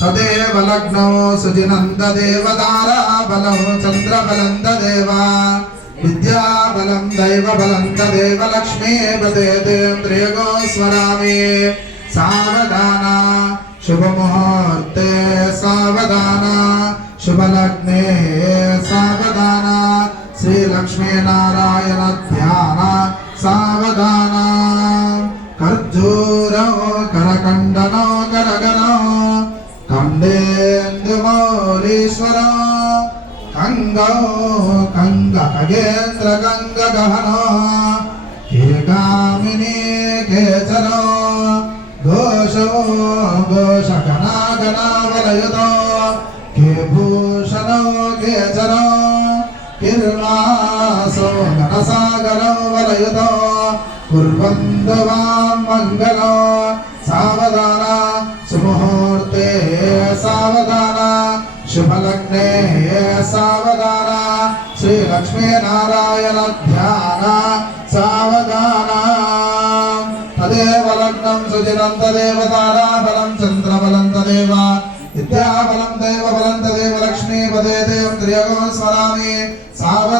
तदेव लग्नो सुजिनन्ददेव ताराबलं चन्द्रबलं तदेव विद्याबलं दैवबलं तदेव लक्ष्मीपदेन्द्रियगो स्मरामि सावधान शुभमुहूर्ते सावधान शुभलग्ने सावधान श्रीलक्ष्मीनारायण ध्यान सावधान खर्जूरो करकण्डनो करगनो कंडेन्दुमौलीश्वर कंगौ कंग खगेन्द्र गंग गहनो केकामिनी केचरो घोषो घोष गना गना वलयुतो के भूषणो केचरो किर्वासो गणसागरो वलयुतो कुर्वन्तु वां मंगलो सावधान सुमुहूर्ते सावधान शुभलग्ने सावधान श्री लक्ष्मी नारायण ध्यान सावधान तदेव लग्नं सुजिनं तदेव ताराबलं चन्द्रबलं तदेव विद्याबलं दैवबलं तदेव लक्ष्मीपदेन्द्रियगो स्मरामि सावधान।